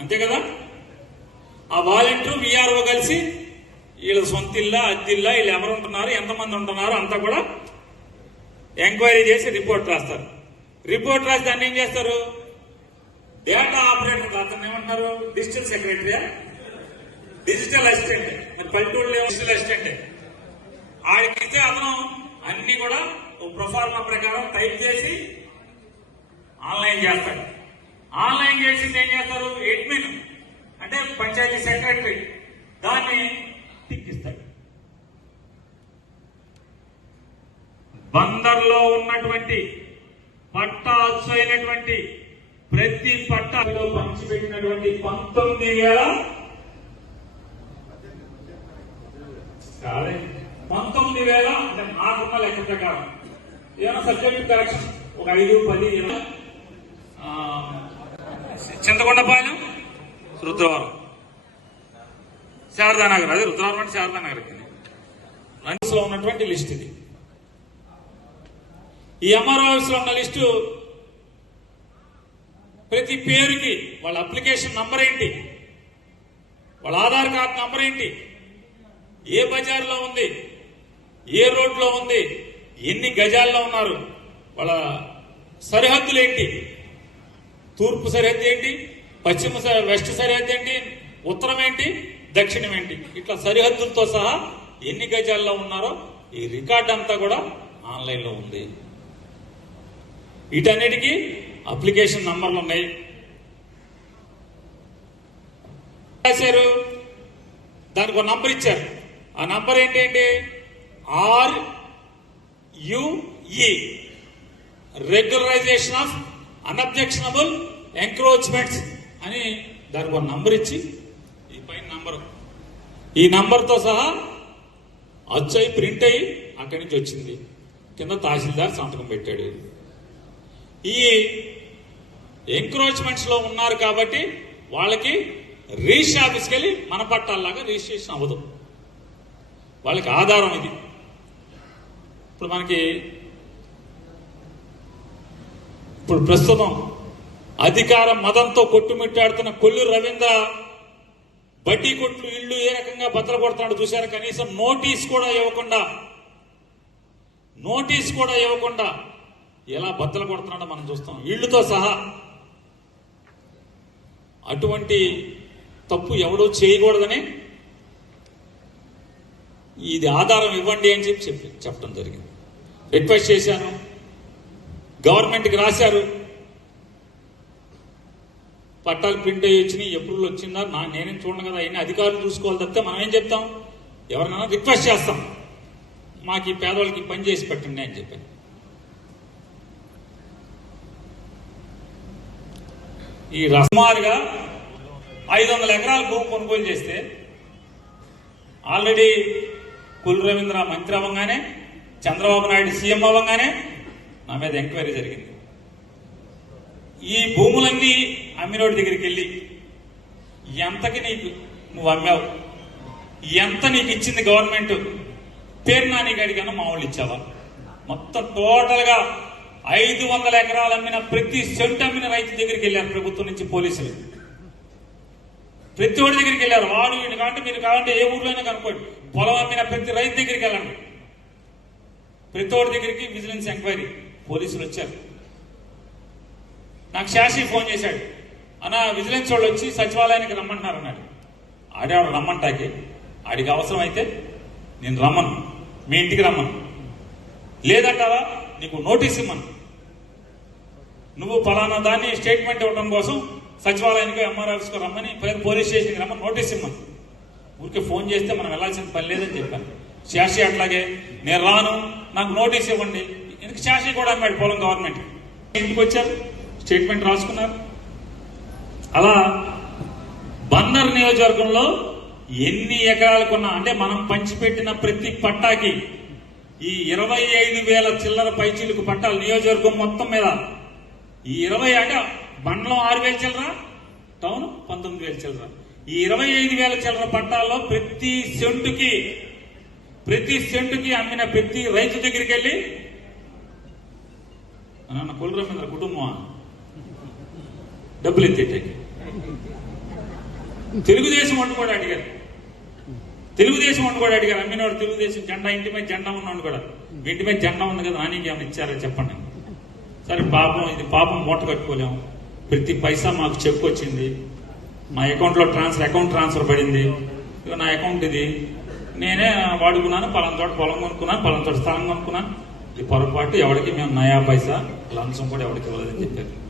అంతే కదా? ఆ వాలంటీర్ విఆర్ఓ కలిసి వీళ్ళ సొంత ఇల్లా అద్దిల్లా వీళ్ళు ఎవరు ఉంటున్నారు ఎంతమంది ఉంటున్నారు అంతా కూడా ఎంక్వైరీ చేసి రిపోర్ట్ రాస్తారు. రిపోర్ట్ రాసి దాన్ని ఏం చేస్తారు? డేటా ఆపరేటర్ అతను ఏమంటారు డిజిటల్ సెక్రటరీయా? డిజిటల్ అసిస్టెంట్ మరి పల్లెటూళ్ళు డిజిటల్ అసిస్టెంట్ ఆడికి అతను అన్ని కూడా ప్రొఫార్మా ప్రకారం టైప్ చేసి ఆన్లైన్ చేస్తాడు. ఆన్లైన్ చేసింది ఏం చేస్తారు? అడ్మిన్ అంటే పంచాయతీ సెక్రటరీ దాన్ని టిక్ ఇస్తాడు బందర్లో ఉన్నటువంటి పట్టా అచ్చు అయినటువంటి ప్రతి పట్టాలో పంచిపెట్టినటువంటి పంతొమ్మిది వేల కాదే పంతొమ్మిది వేల అంటే నాకున్న లెక్క ప్రకారం. ఏమైనా సబ్జెక్ట్ కరెక్షన్ ఒక ఐదు పది ఇరవై. చింతకొండపాలెం రుద్రవరం. శారదానగర్ అదే రుద్రవరం అంటే శారదానగర్ లంచ్లో ఉన్నటువంటి లిస్ట్ ఇది. ఈ ఎంఆర్ఓ లో ఉన్న లిస్టు ప్రతి పేరుకి వాళ్ళ అప్లికేషన్ నంబర్ ఏంటి? వాళ్ళ ఆధార్ కార్డ్ నంబర్ ఏంటి? ఏ బజార్లో ఉంది? ఏ రోడ్లో ఉంది? ఎన్ని గజాల్లో ఉన్నారు? వాళ్ళ సరిహద్దులు ఏంటి? తూర్పు సరిహద్దు ఏంటి? పశ్చిమ స- వెస్ట్ సరిహద్దు ఏంటి? ఉత్తరం ఏంటి? దక్షిణం ఏంటి? ఇట్లా సరిహద్దులతో సహా ఎన్ని గజాల్లో ఉన్నారో ఈ రికార్డ్ అంతా కూడా ఆన్లైన్లో ఉంది. వీటన్నిటికీ అప్లికేషన్ నంబర్లు ఉన్నాయి. రాశారు. దానికి ఒక నంబర్ ఇచ్చారు. ఆ నంబర్ ఏంటంటే R U E regularisation of unobjectionable encroachments అని దానికి ఒక నంబర్ ఇచ్చి ఈ పైన నంబర్. ఈ నంబర్తో సహా అచ్చు ప్రింట్ అయ్యి అక్కడి నుంచి వచ్చింది. కింద తహసీల్దార్ సంతకం పెట్టాడు. ఈ ఎంక్రోచ్మెంట్స్లో ఉన్నారు కాబట్టి వాళ్ళకి రిజిస్టర్ ఆఫీస్కి వెళ్ళి మన పట్టాల్లాగా రిజిస్ట్రేషన్ అవ్వదు. వాళ్ళకి ఆధారం ఇది. ఇప్పుడు మనకి ఇప్పుడు ప్రస్తుతం అధికార మదంతో కొట్టుమిట్టాడుతున్న కొల్లూరు రవీంద్ర బడ్డీ కొట్లు ఇళ్ళు ఏ రకంగా బద్దలు కొడుతున్నాడు చూశారు? కనీసం నోటీస్ కూడా ఇవ్వకుండా నోటీస్ కూడా ఇవ్వకుండా ఎలా బద్దలు కొడుతున్నాడో మనం చూస్తాం. ఇళ్ళుతో సహా అటువంటి తప్పు ఎవడూ చేయకూడదని ఇది ఆధారం ఇవ్వండి అని చెప్పి చెప్పి చెప్పడం జరిగింది. రిక్వెస్ట్ చేశాను. గవర్నమెంట్కి రాశారు. పట్టాలు ప్రింట్ అయ్యి వచ్చినాయి ఎప్పుడు వచ్చిందా? నా నేనేం చూడను కదా అయినా అధికారులు చూసుకోవాలి తప్పితే మనం ఏం చెప్తాం? ఎవరినైనా రిక్వెస్ట్ చేస్తాం. మాకు ఈ పేదవాళ్ళకి పని చేసి పెట్టండి అని చెప్పాను. ఈ రస్మాలుగా ఐదు వందల ఎకరాల భూమి కొనుగోలు చేస్తే ఆల్రెడీ కుల్ రవీంద్ర మంత్రి అవ్వగానే చంద్రబాబు నాయుడు సీఎం అవ్వగానే నా మీద ఎంక్వైరీ జరిగింది. ఈ భూములన్నీ అమ్మినోడి దగ్గరికి వెళ్ళి ఎంతకి నీకు నువ్వు అమ్మావు? ఎంత నీకు ఇచ్చింది గవర్నమెంట్? పేరు నాని గడికన్నా మామూలు ఇచ్చావా? మొత్తం టోటల్గా ఐదు వందల ఎకరాలు అమ్మిన ప్రతి సెంట్ అమ్మిన రైతు దగ్గరికి వెళ్ళారు ప్రభుత్వం నుంచి పోలీసులు. ప్రతి ఒడి దగ్గరికి వెళ్ళారు. వాడు వీడు కాబట్టి మీరు కావాలంటే ఏ ఊర్లోనే కనుక్కోండి. పొలం అమ్మిన ప్రతి రైతు దగ్గరికి వెళ్ళండి ప్రతి ఒడి దగ్గరికి విజిలెన్స్ ఎంక్వైరీ పోలీసులు వచ్చారు. నాకు శాషి ఫోన్ చేశాడు. అన్న విజిలెన్స్ వాళ్ళు వచ్చి సచివాలయానికి రమ్మంటున్నారు అన్నాడు. ఆడేవాడు రమ్మంటాకి. ఆడికి అవసరం అయితే నేను రమ్మను. మీ ఇంటికి రమ్మను. లేదంటావా? నీకు నోటీస్ ఇమ్మను. నువ్వు ఫలానా దాన్ని స్టేట్మెంట్ ఇవ్వడం కోసం సచివాలయానికి ఎంఆర్ రమ్మని పోలీస్ స్టేషన్కి రమ్మని నోటీస్ ఇమ్మను. ఊరికే ఫోన్ చేస్తే మనం వెళ్ళాల్సిన పని లేదని చెప్పాను. శాషి అట్లాగే నేను రాను నాకు నోటీస్ ఇవ్వండి. ఎందుకు శాషి కూడా అమ్మాడు పొలం గవర్నమెంట్? ఇంటికి వచ్చారు స్టేట్మెంట్ రాసుకున్నారు. అలా బందర్ నియోజకవర్గంలో ఎన్ని ఎకరాలకున్నా అంటే మనం పంచిపెట్టిన ప్రతి పట్టాకి ఈ ఇరవై ఐదు వేల చిల్లర పైచీలకు పట్టాలు నియోజకవర్గం మొత్తం మీద. ఈ ఇరవై అంటే మండలం ఆరు వేలు చిల్లర టౌన్ పంతొమ్మిది వేలు చిల్లర. ఈ ఇరవై ఐదు వేల చిల్లర పట్టాల్లో ప్రతి సెంటుకి ప్రతి సెంటుకి అమ్మిన ప్రతి రైతు దగ్గరికి వెళ్ళి నాన్న కులరమేంద్ర కుటుంబం డబ్బులు ఎత్తేటకి తెలుగుదేశం వండు కూడా అడిగారు. తెలుగుదేశం వండు కూడా అడిగారు. అమ్మినవాడు తెలుగుదేశం జెండా ఇంటి మీద జెండా ఉన్నాడు కూడా. ఇంటి మీద జెండా ఉంది కదా నానికి ఏమైనా ఇచ్చారో చెప్పండి. సరే పాపం ఇది పాపం మూట కట్టుకోలేము. ప్రతి పైసా మాకు చెప్పుకొచ్చింది వచ్చింది మా అకౌంట్లో ట్రాన్స్ఫర్ అకౌంట్ ట్రాన్స్ఫర్ పడింది. ఇక నా అకౌంట్ ఇది. నేనే వాడుకున్నాను పలానా చోట పొలం కొనుక్కున్నాను పలానా చోట స్థలం కొనుక్కున్నాను. ఈ పొరపాటు ఎవరికి మేము నయా పైసా లంచం కూడా ఎవరికి ఇవ్వలేదని చెప్పారు.